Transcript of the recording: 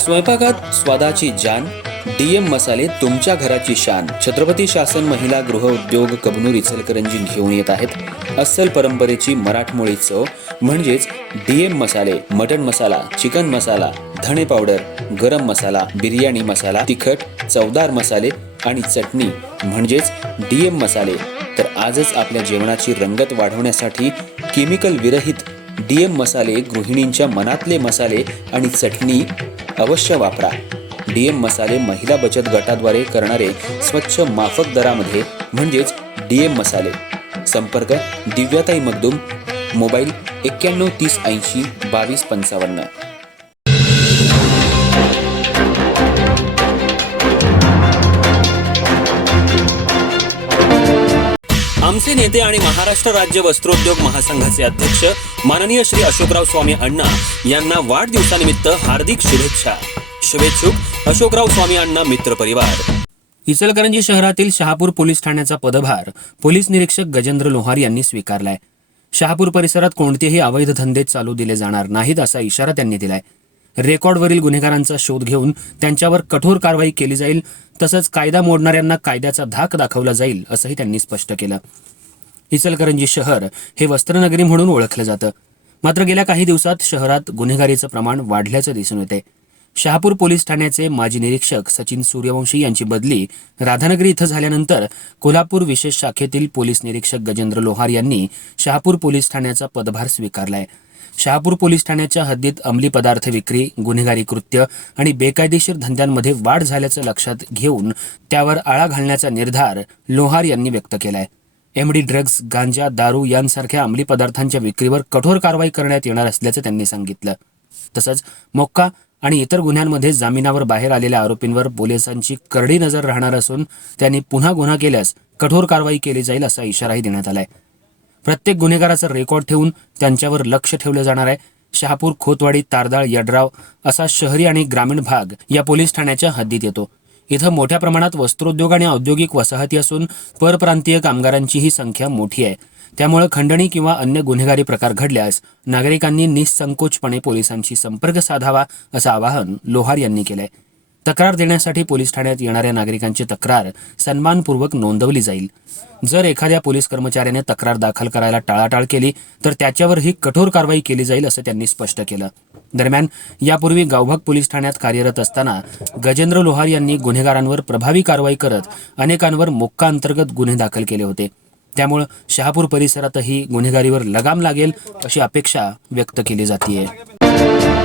स्वयंपाकात स्वादाची जान, डीएम मसाले तुमच्या घराची शान. छत्रपती शासन महिला गृह उद्योग कबनूर इचलकरंजी घेऊन येत आहेत अस्सल परंपरेची मराठमोळी चव म्हणजेच डीएम मसाले. मटन मसाला, चिकन मसाला, धणे पावडर, गरम मसाला, बिर्याणी मसाला, तिखट चवदार मसाले आणि चटणी म्हणजेच डीएम मसाले. तर आजच आपल्या जेवणाची रंगत वाढवण्यासाठी केमिकल विरहित डीएम मसाले, गृहिणींच्या मनातले मसाले आणि चटणी अवश्य वापरा. डीएम मसाले महिला बचत गटाद्वारे करणारे स्वच्छ माफक दरामध्ये म्हणजेच डीएम मसाले. संपर्क दिव्याताई मगदूम, मोबाईल 91 30 80 22 55. आमचे नेते आणि महाराष्ट्र राज्य वस्त्रोद्योग महासंघाचे अध्यक्ष माननीय श्री अशोकराव स्वामी अण्णा यांना वाढदिवसानिमित्त हार्दिक शुभेच्छा. शुभेच्छुक अशोकराव स्वामी अण्णा मित्र परिवार. इचलकरंजी शहरातील शहापूर पोलीस ठाण्याचा पदभार पोलीस निरीक्षक गजेंद्र लोहार यांनी स्वीकारलाय. शहापूर परिसरात कोणतेही अवैध धंदे चालू दिले जाणार नाहीत असा इशारा त्यांनी दिलाय. रेकॉर्डवरील गुन्हेगारांचा शोध घेऊन त्यांच्यावर कठोर कारवाई केली जाईल, तसंच कायदा मोडणाऱ्यांना कायद्याचा धाक दाखवला जाईल असंही त्यांनी स्पष्ट केलं. इचलकरंजी शहर हे वस्त्रनगरी म्हणून ओळखलं जातं, मात्र गेल्या काही दिवसात शहरात गुन्हेगारीचं प्रमाण वाढल्याचं दिसून येते. शहापूर पोलीस ठाण्याचे माजी निरीक्षक सचिन सूर्यवंशी यांची बदली राधानगरी इथं झाल्यानंतर कोल्हापूर विशेष शाखेतील पोलीस निरीक्षक गजेंद्र लोहार यांनी शहापूर पोलीस ठाण्याचा पदभार स्वीकारलाय. शहापूर पोलीस ठाण्याच्या हद्दीत अंमली पदार्थ विक्री, गुन्हेगारी कृत्य आणि बेकायदेशीर धंद्यांमध्ये वाढ झाल्याचं लक्षात घेऊन त्यावर आळा घालण्याचा निर्धार लोहार यांनी व्यक्त केलाय. एमडी ड्रग्ज, गांजा, दारू यांसारख्या अंमली पदार्थांच्या विक्रीवर कठोर कारवाई करण्यात येणार असल्याचं त्यांनी सांगितलं. तसंच मोक्का आणि इतर गुन्ह्यांमध्ये जामिनावर बाहेर आलेल्या आरोपींवर पोलिसांची करडी नजर राहणार असून त्यांनी पुन्हा गुन्हा केल्यास कठोर कारवाई केली जाईल असा इशाराही देण्यात आलाय. प्रत्येक गुन्हेगाराचा रेकॉर्ड ठेवून त्यांच्यावर लक्ष ठेवलं जाणार आहे. शहापूर, खोतवाडी, तारदाळ, यड्राव असा शहरी आणि ग्रामीण भाग या पोलीस ठाण्याच्या हद्दीत येतो. इथं मोठ्या प्रमाणात वस्त्रोद्योग आणि औद्योगिक वसाहती असून परप्रांतीय कामगारांचीही संख्या मोठी आहे. त्यामुळे खंडणी किंवा अन्य गुन्हेगारी प्रकार घडल्यास नागरिकांनी निःसंकोचपणे पोलिसांशी संपर्क साधावा असं आवाहन लोहार यांनी केलंय. तक्रार देण्यासाठी पोलीस ठाण्यात येणाऱ्या नागरिकांची तक्रार सन्मानपूर्वक नोंदवली जाईल. जर एखाद्या पोलीस कर्मचाऱ्याने तक्रार दाखल करायला टाळाटाळ केली तर त्याच्यावरही कठोर कारवाई केली जाईल असं त्यांनी स्पष्ट केलं. दरम्यान यापूर्वी गावभाग पोलीस ठाण्यात कार्यरत असताना गजेंद्र लोहार यांनी गुन्हेगारांवर प्रभावी कारवाई करत अनेकांवर मोक्का अंतर्गत गुन्हे दाखल केले होते. त्यामुळे शहापूर परिसरातही गुन्हेगारीवर लगाम लागेल अशी अपेक्षा व्यक्त केली जाते.